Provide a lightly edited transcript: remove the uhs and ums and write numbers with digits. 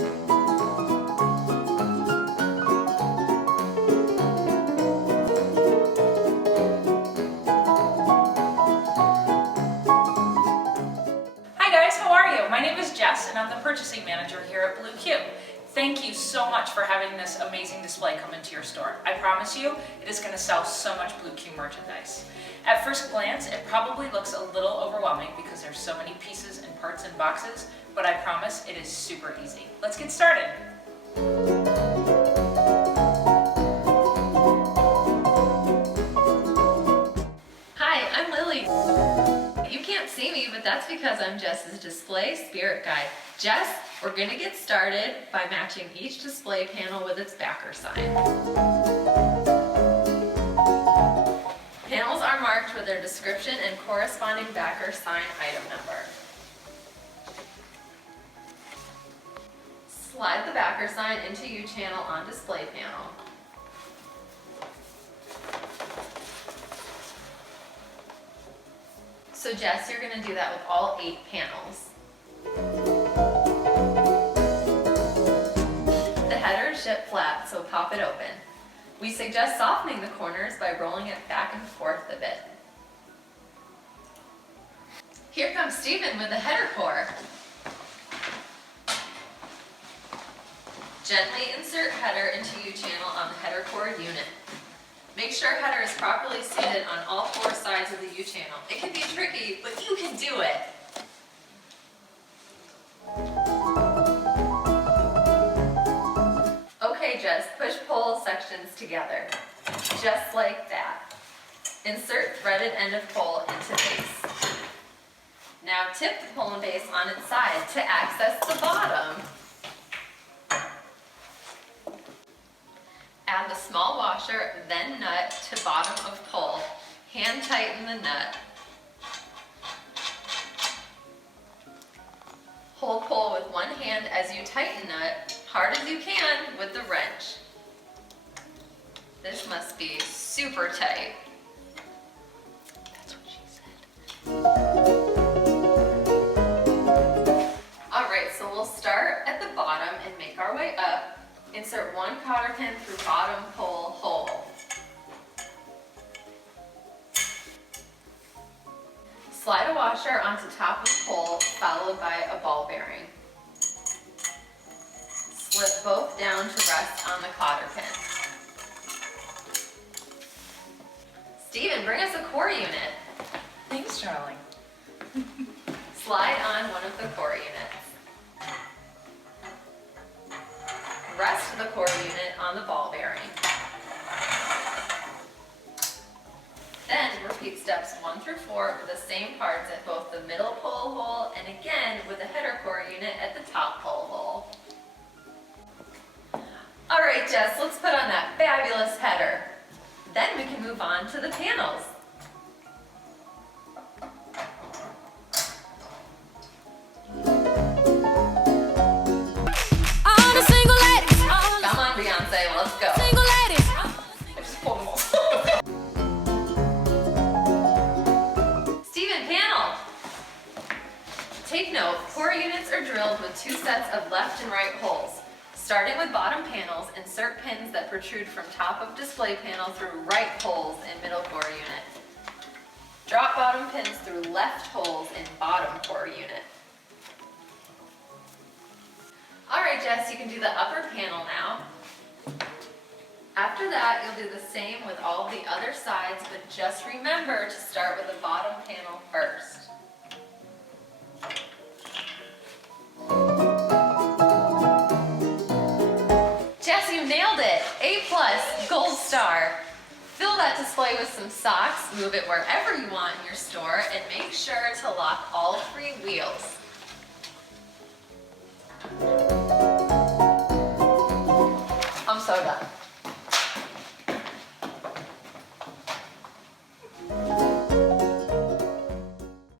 Hi guys, how are you? My name is Jess and I'm the purchasing manager here at Blue Q. Thank you so much for having this amazing display come into your store. I promise you, it is going to sell so much Blue Q merchandise. At first glance, it probably looks a little overwhelming because there's so many pieces and parts and boxes, but I promise it is super easy. Let's get started. Hi, I'm Lily. You can't see me, but that's because I'm Jess's display spirit guide. Jess, we're gonna get started by matching each display panel with its backer sign. Panels are marked with their description and corresponding backer sign item number. Slide the backer sign into U-channel on display panel. So Jess, you're going to do that with all 8 panels. The header is shipped flat, so pop it open. We suggest softening the corners by rolling it back and forth a bit. Here comes Stephen with the header core. Gently insert header into U-channel on the header core unit. Make sure header is properly seated on all 4 sides of the U-channel. It can be tricky, but you can do it. Okay, Jess, push-pull sections together, just like that. Insert threaded end of pole into base. Now tip the pole and base on its side to access the bottom. Add the small washer, then nut to bottom of pole. Hand tighten the nut. Hold pole with one hand as you tighten nut, hard as you can with the wrench. This must be super tight. That's what she said. Alright, so we'll start at the bottom and make our way up. Insert 1 cotter pin through bottom pole hole. Slide a washer onto top of pole, followed by a ball bearing. Slip both down to rest on the cotter pin. Stephen, bring us a core unit. Thanks, darling. Slide on one of the core units. Rest the core unit on the ball bearing. Then repeat steps 1 through 4 with the same parts at both the middle pole hole and again with the header core unit at the top pole hole. Alright Jess, let's put on that fabulous header. Then we can move on to the panels. Let's go. Single ladies. I just pulled them all. Stephen, panel. Take note, core units are drilled with 2 sets of left and right holes. Starting with bottom panels, insert pins that protrude from top of display panel through right holes in middle core unit. Drop bottom pins through left holes in bottom core unit. Alright Jess, you can do the upper panel now. After that, you'll do the same with all the other sides, but just remember to start with the bottom panel first. Jess, you nailed it! A+, gold star. Fill that display with some socks, move it wherever you want in your store, and make sure to lock all 3 wheels. I'm so done.